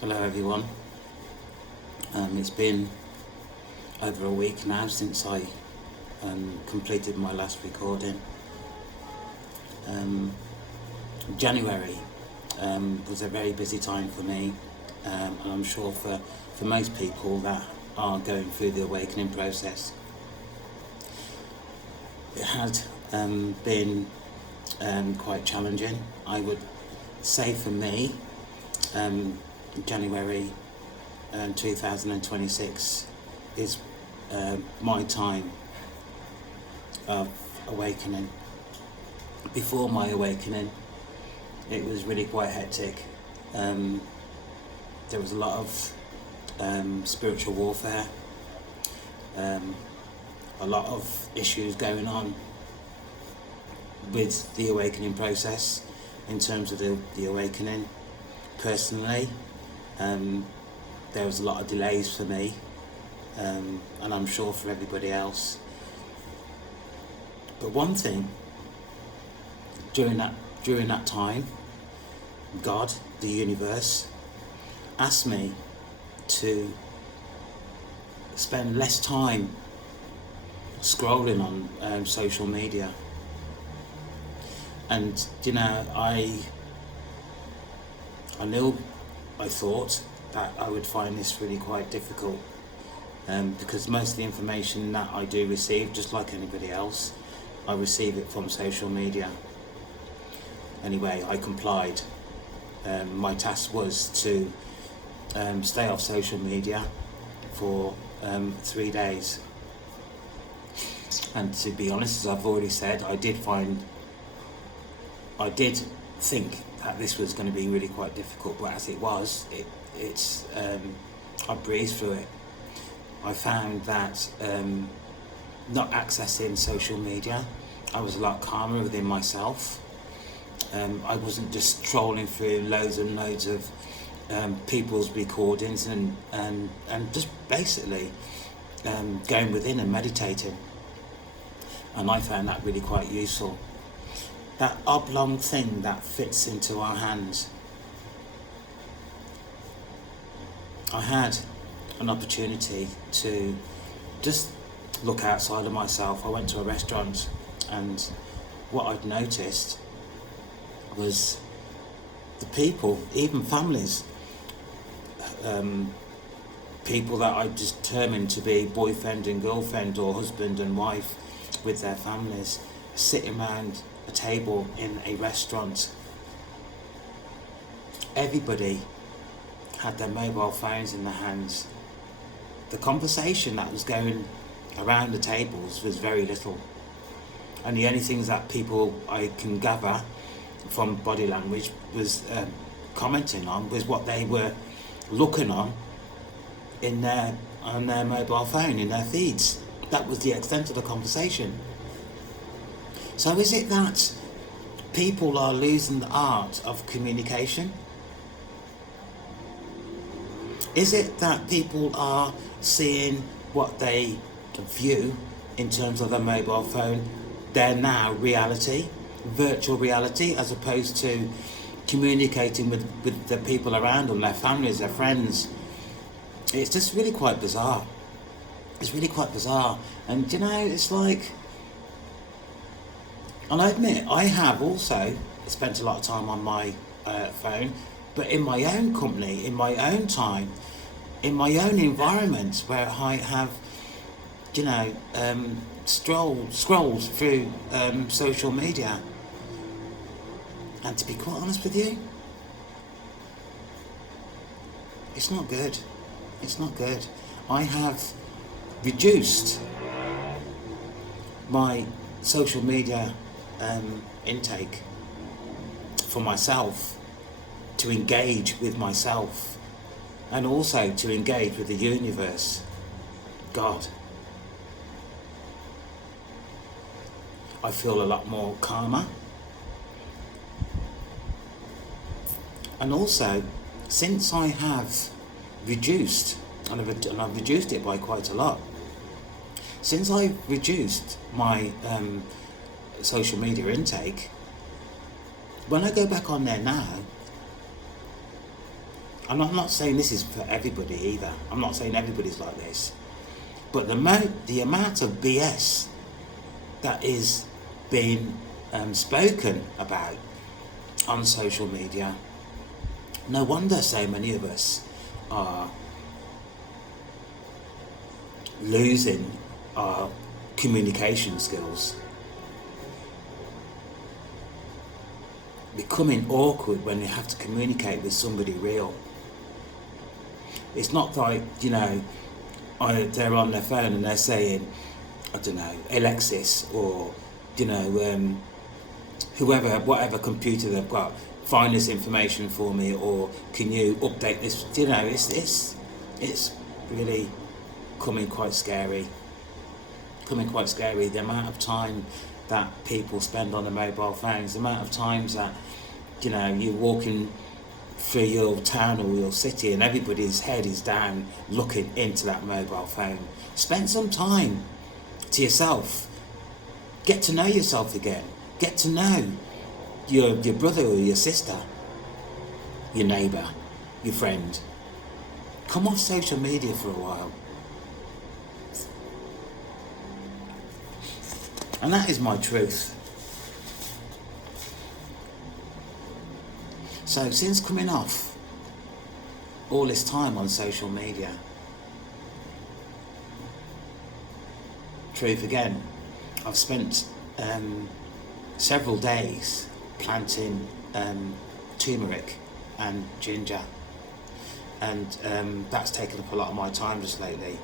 Hello everyone. It's been over a week now since I completed my last recording. January was a very busy time for me, and I'm sure for most people that are going through the awakening process. It had been quite challenging. I would say for me, January 2026 is my time of awakening. Before my awakening, it was really quite hectic. There was a lot of spiritual warfare, a lot of issues going on with the awakening process in terms of the awakening. Personally, there was a lot of delays for me, and I'm sure for everybody else. But one thing, during that time, God, the universe, asked me to spend less time scrolling on social media. And I thought that I would find this really quite difficult, because most of the information that I do receive, just like anybody else, I receive it from social media. Anyway, I complied. My task was to stay off social media for 3 days. And to be honest, as I've already said, I did think that this was going to be really quite difficult, but as it was, I breezed through it. I found that not accessing social media, I was a lot calmer within myself. I wasn't just trolling through loads and loads of people's recordings and just basically going within and meditating. And I found that really quite useful. That oblong thing that fits into our hands. I had an opportunity to just look outside of myself. I went to a restaurant, and what I'd noticed was the people, even families, people that I determined to be boyfriend and girlfriend or husband and wife with their families, sitting around a table in a restaurant. Everybody had their mobile phones in their hands. The conversation that was going around the tables was very little, and the only things that people, I can gather from body language, was commenting on was what they were looking on their mobile phone, in their feeds. That was the extent of the conversation. So is it that people are losing the art of communication? Is it that people are seeing what they view in terms of their mobile phone, their now reality, virtual reality, as opposed to communicating with the people around them, their families, their friends? It's just really quite bizarre. It's really quite bizarre. And it's like, and I admit, I have also spent a lot of time on my phone, but in my own company, in my own time, in my own environment, where I have, scrolled through social media. And to be quite honest with you, it's not good. It's not good. I have reduced my social media intake for myself, to engage with myself, and also to engage with the universe, God. I feel a lot more calmer. And also, since I have reduced, and I've reduced it by quite a lot, since I've reduced my social media intake, when I go back on there now, And I'm not saying this is for everybody either. I'm not saying everybody's like this. But the amount of BS that is being spoken about on social media, no wonder so many of us are losing our communication skills, becoming awkward when you have to communicate with somebody real. It's not like, they're on their phone and they're saying, I don't know, Alexis, or, whoever, whatever computer they've got, find this information for me, or can you update this? It's really becoming quite scary. The amount of time that people spend on their mobile phones, the amount of times that, you're walking through your town or your city and everybody's head is down looking into that mobile phone. Spend some time to yourself. Get to know yourself again. Get to know your brother or your sister, your neighbour, your friend. Come off social media for a while. And that is my truth. So since coming off all this time on social media, truth again, I've spent several days planting turmeric and ginger, and that's taken up a lot of my time just lately.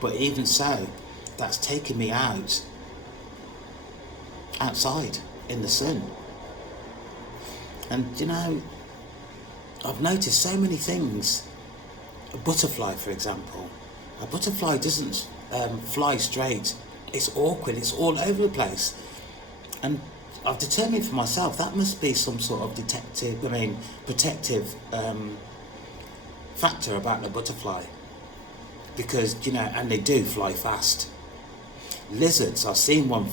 But even so, that's taken me outside in the sun. And I've noticed so many things. A butterfly, for example. A butterfly doesn't fly straight. It's awkward, it's all over the place. And I've determined for myself that must be some sort of protective factor about the butterfly. Because, and they do fly fast. Lizards, I've seen one.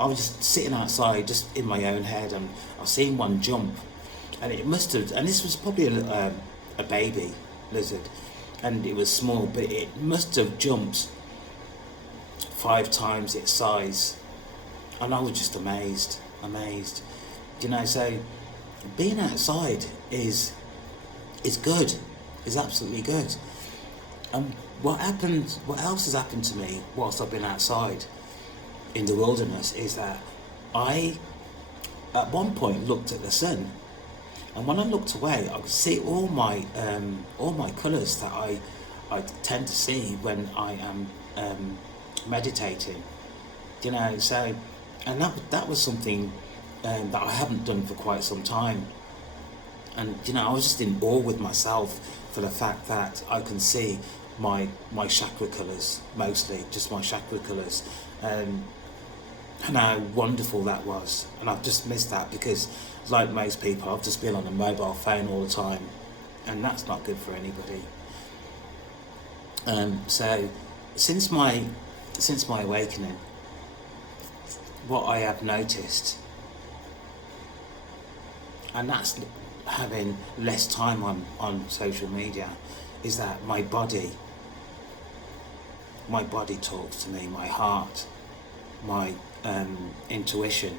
I was just sitting outside, just in my own head, and I've seen one jump, and it must have, and this was probably a baby lizard, and it was small, but it must have jumped 5 times its size, and I was just amazed. So being outside is good, is absolutely good. And what else has happened to me whilst I've been outside in the wilderness is that I, at one point, looked at the sun, and when I looked away, I could see all my colours that I tend to see when I am meditating, So, and that was something that I haven't done for quite some time, and I was just in awe with myself for the fact that I can see my chakra colours, mostly just my chakra colours. And how wonderful that was. And I've just missed that because, like most people, I've just been on a mobile phone all the time, and that's not good for anybody. So since my awakening, what I have noticed, and that's having less time on social media, is that my body talks to me, my heart, my intuition,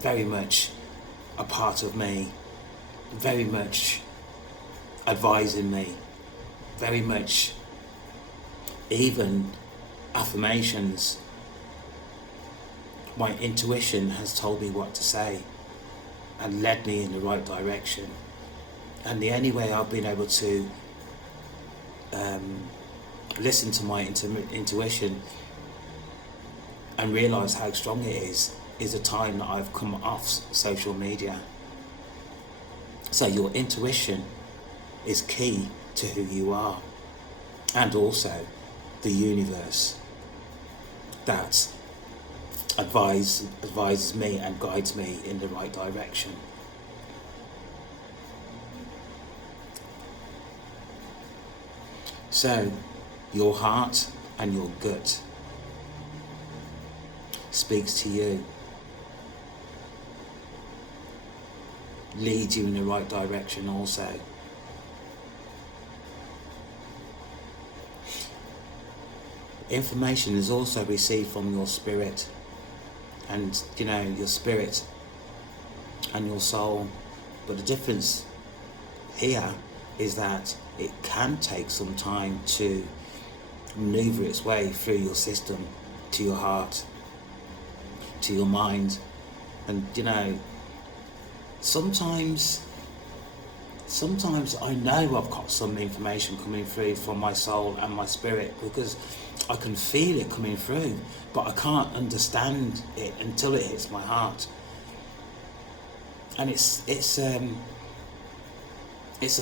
very much a part of me, very much advising me, very much even affirmations. My intuition has told me what to say and led me in the right direction. And the only way I've been able to listen to my intuition and realise how strong it is the time that I've come off social media. So your intuition is key to who you are, and also the universe that advises me and guides me in the right direction. So your heart and your gut speaks to you. lead you in the right direction also. Information is also received from your spirit, and your spirit and your soul. But the difference here is that it can take some time to maneuver its way through your system to your heart, to your mind. And sometimes I know I've got some information coming through from my soul and my spirit, because I can feel it coming through, but I can't understand it until it hits my heart. And it's a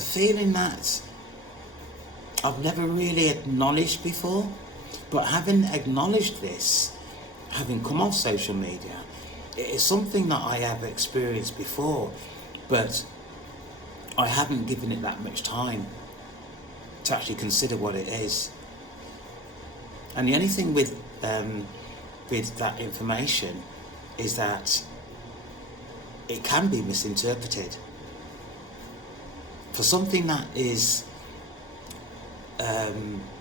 feeling that I've never really acknowledged before. But having acknowledged this, having come off social media, it is something that I have experienced before, but I haven't given it that much time to actually consider what it is. And the only thing with that information is that it can be misinterpreted. For something that is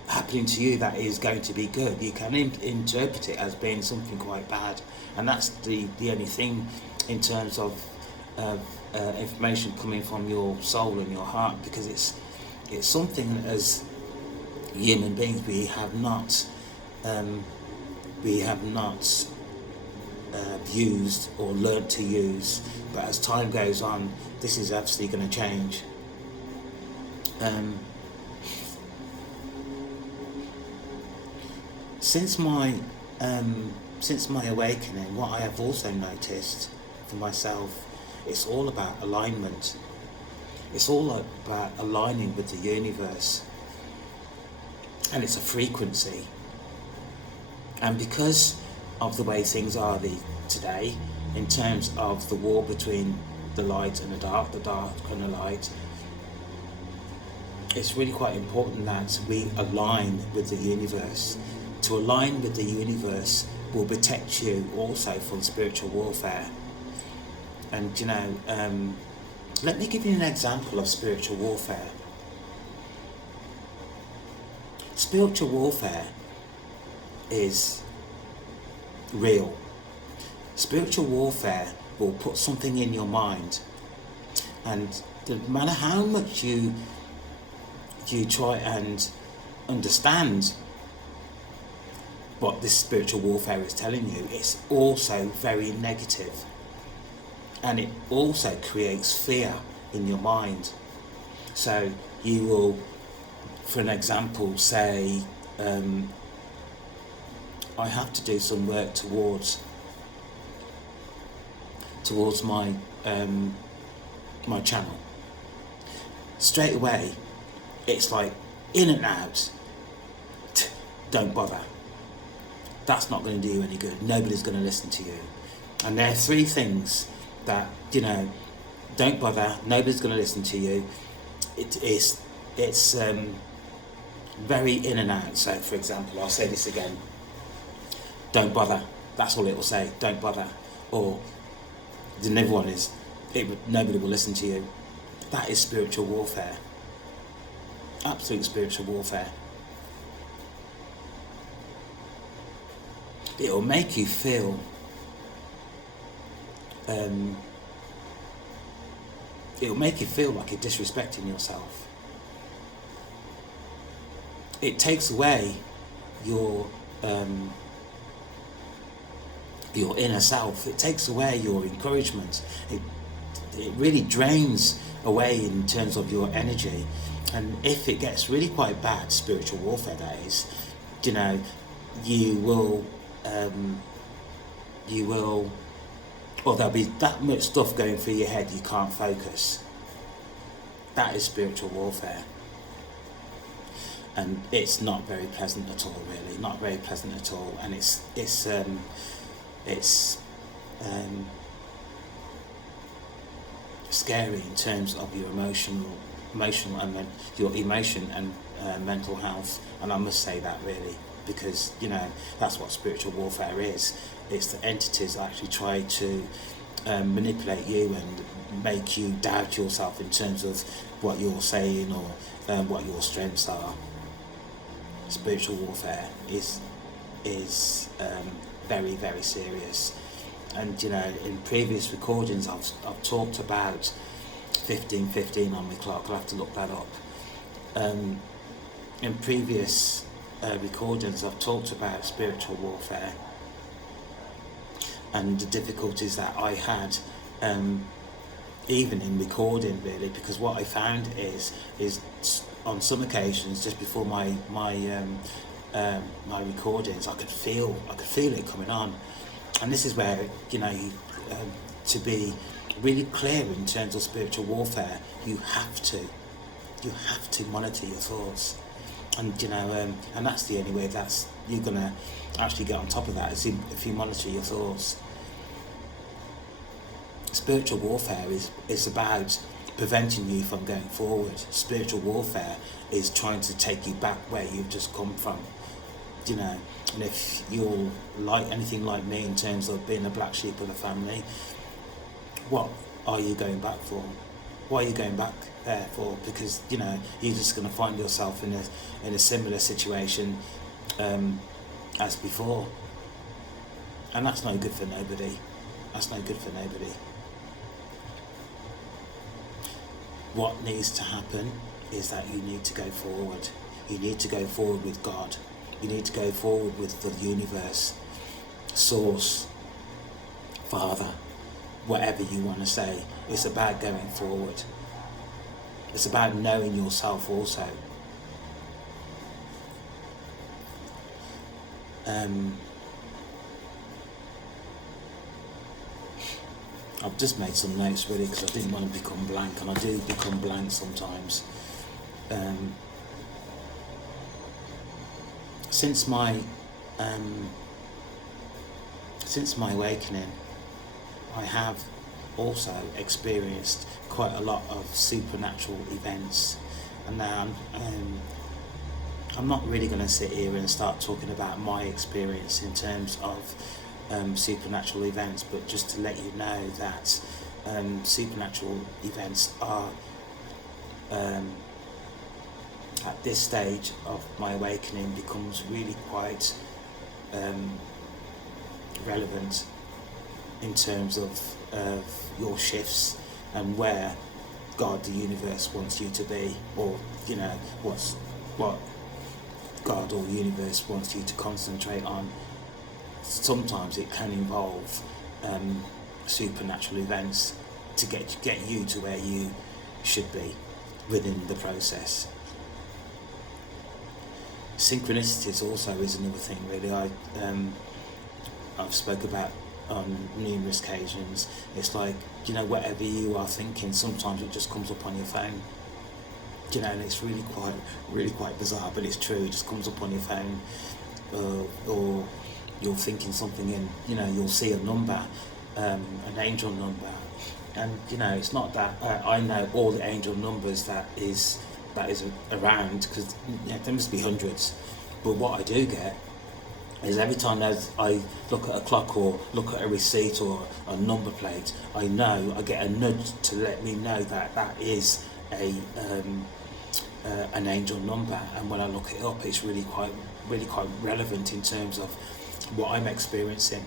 happening to you that is going to be good, you can interpret it as being something quite bad. And that's the only thing in terms of information coming from your soul and your heart, because it's something that as human beings we have not used or learnt to use. But as time goes on, this is absolutely going to change. Since my awakening, what I have also noticed for myself, it's all about alignment. It's all about aligning with the universe, and it's a frequency. And because of the way things are today, in terms of the war between the light and the dark and the light, it's really quite important that we align with the universe. To align with the universe will protect you also from spiritual warfare. And let me give you an example of spiritual warfare. Spiritual warfare is real. Spiritual warfare will put something in your mind, and no matter how much you try and understand what this spiritual warfare is telling you, it's also very negative, and it also creates fear in your mind. So you will, for an example, say, I have to do some work towards my my channel. Straight away, it's like in and out. Don't bother. That's not going to do you any good. Nobody's going to listen to you. And there are three things that don't bother. Nobody's going to listen to you. It's very in and out. So, for example, I'll say this again. Don't bother. That's all it will say. Don't bother. Or the next one is, nobody will listen to you. That is spiritual warfare. Absolute spiritual warfare. It will make you feel like you're disrespecting yourself. It takes away your inner self. It takes away your encouragement. It really drains away in terms of your energy. And if it gets really quite bad, spiritual warfare that is, you will, or there'll be that much stuff going through your head you can't focus. That is spiritual warfare. And it's not very pleasant at all, really. Not very pleasant at all. And it's scary in terms of your emotional and your emotion and mental health. And I must say that, really, because that's what spiritual warfare is. It's the entities that actually try to manipulate you and make you doubt yourself in terms of what you're saying or what your strengths are. Spiritual warfare is very, very serious. And in previous recordings I've talked about 15:15 on my clock. I'll have to look that up. In previous recordings I've talked about spiritual warfare and the difficulties that I had, even in recording, really, because what I found is on some occasions, just before my recordings, I could feel it coming on, and this is where to be really clear in terms of spiritual warfare, you have to monitor your thoughts, and and that's the only way that's you're gonna actually get on top of that, is if you monitor your thoughts. Spiritual warfare is about preventing you from going forward. Spiritual warfare is trying to take you back where you've just come from. And if you're like anything like me in terms of being a black sheep of the family, what are you going back for? Why are you going back there for? Because you're just going to find yourself in a similar situation as before, and that's no good for nobody. That's no good for nobody. What needs to happen is that you need to go forward. You need to go forward with God. You need to go forward with the universe, source, Father, whatever you want to say. It's about going forward. It's about knowing yourself also. I've just made some notes really because I didn't want to become blank, and I do become blank sometimes. Since my awakening, I have also experienced quite a lot of supernatural events, and now I'm not really going to sit here and start talking about my experience in terms of supernatural events, but just to let you know that supernatural events are at this stage of my awakening becomes really quite relevant in terms of your shifts and where God, the universe, wants you to be, or what God or universe wants you to concentrate on. Sometimes it can involve supernatural events to get you to where you should be within the process. Synchronicities also is another thing really I've spoke about on numerous occasions. It's like, whatever you are thinking, sometimes it just comes up on your phone. And it's really quite bizarre, but it's true. It just comes up on your phone, or you're thinking something and you'll see a number, an angel number, and it's not that I know all the angel numbers that is around, because there must be hundreds, but what I do get is every time I look at a clock or look at a receipt or a number plate, I get a nudge to let me know that is an angel number, and when I look it up, it's really quite relevant in terms of what I'm experiencing.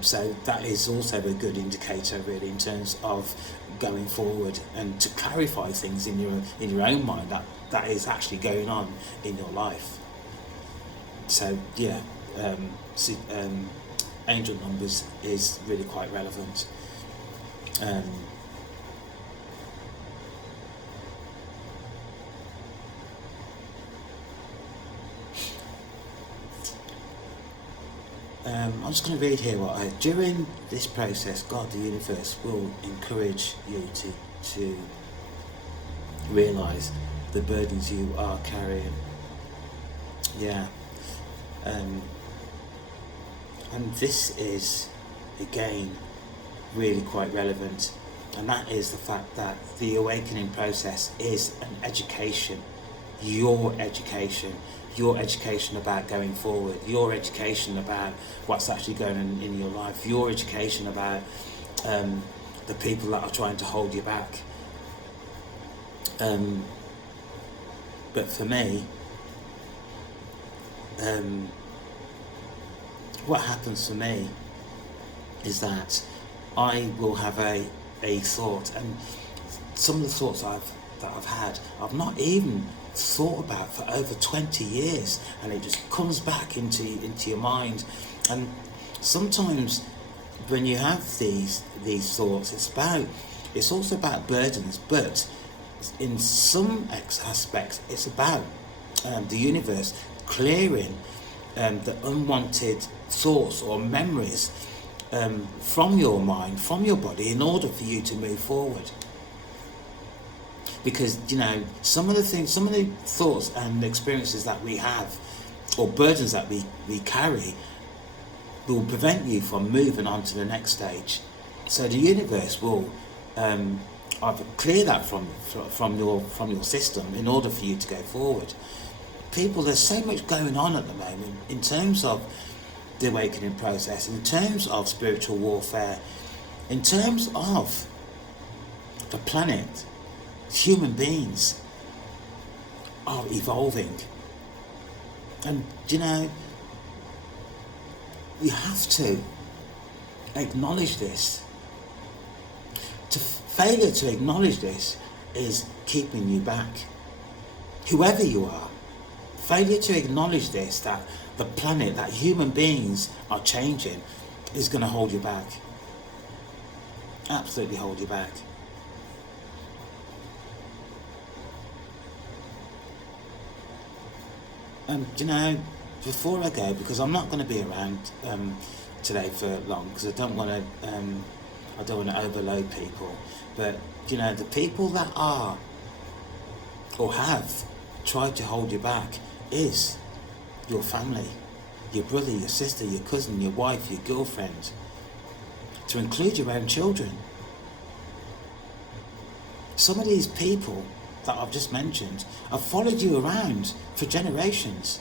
So that is also a good indicator really in terms of going forward and to clarify things in your own mind that is actually going on in your life. So yeah, angel numbers is really quite relevant. I'm just going to read here during this process, God, the universe, will encourage you to realise the burdens you are carrying. Yeah. And this is, again, really quite relevant, and that is the fact that the awakening process is an education. your education about going forward, your education about what's actually going on in your life, your education about the people that are trying to hold you back. But for me, what happens for me is that I will have a thought, and some of the thoughts that I've had, I've not even thought about for over 20 years, and it just comes back into your mind. And sometimes when you have these thoughts, it's also about burdens, but in some aspects it's about the universe clearing the unwanted thoughts or memories from your mind, from your body, in order for you to move forward. Because, you know, some of the thoughts and experiences that we have, or burdens that we carry, will prevent you from moving on to the next stage. So the universe will either clear that from your system in order for you to go forward. People, there's so much going on at the moment in terms of the awakening process, in terms of spiritual warfare, in terms of the planet. Human beings are evolving, and you know, you have to acknowledge this. Failure to acknowledge this is keeping you back, whoever you are. Failure to acknowledge this, that the planet, that human beings are changing, is going to hold you back. Absolutely hold you back. You know, before I go, because I'm not going to be around today for long, because I don't want to overload people. But you know, the people that are or have tried to hold you back is your family, your brother, your sister, your cousin, your wife, your girlfriend, to include your own children. Some of these people that I've just mentioned have followed you around for generations.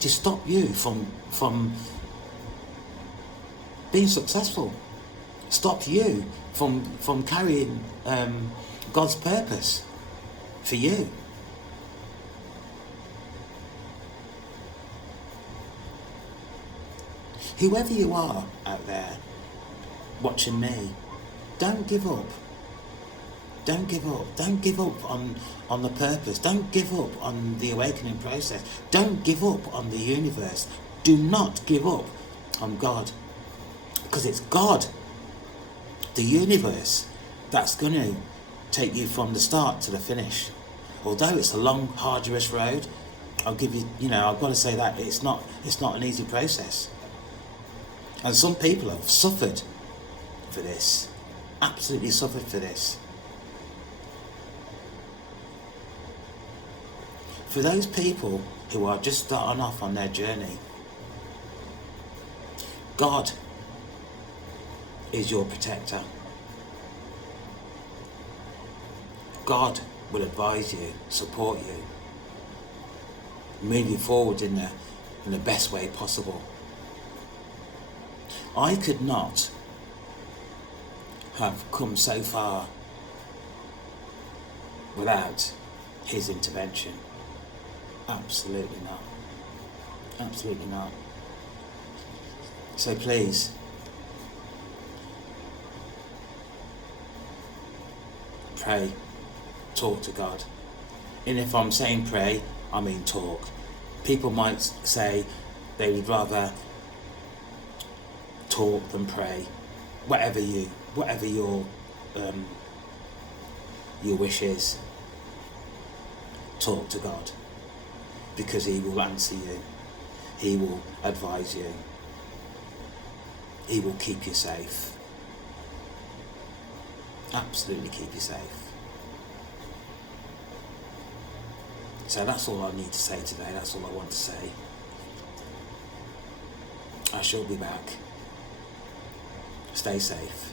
To stop you from being successful, stop you from carrying God's purpose for you. Whoever you are out there watching me, don't give up. Don't give up. Don't give up on the purpose. Don't give up on the awakening process. Don't give up on the universe. Do not give up on God. Because it's God, the universe, that's going to take you from the start to the finish. Although it's a long, arduous road, I'll give you, I've got to say that it's not an easy process. And some people have suffered for this. Absolutely suffered for this. For those people who are just starting off on their journey, God is your protector. God will advise you, support you, move you forward in the best way possible. I could not have come so far without His intervention. Absolutely not. Absolutely not. So please, pray, talk to God. And if I'm saying pray, I mean talk. People might say they would rather talk than pray. Whatever your wish is, talk to God, because He will answer you. He will advise you. He will keep you safe. Absolutely keep you safe. So that's all I need to say today. That's all I want to say. I shall be back. Stay safe.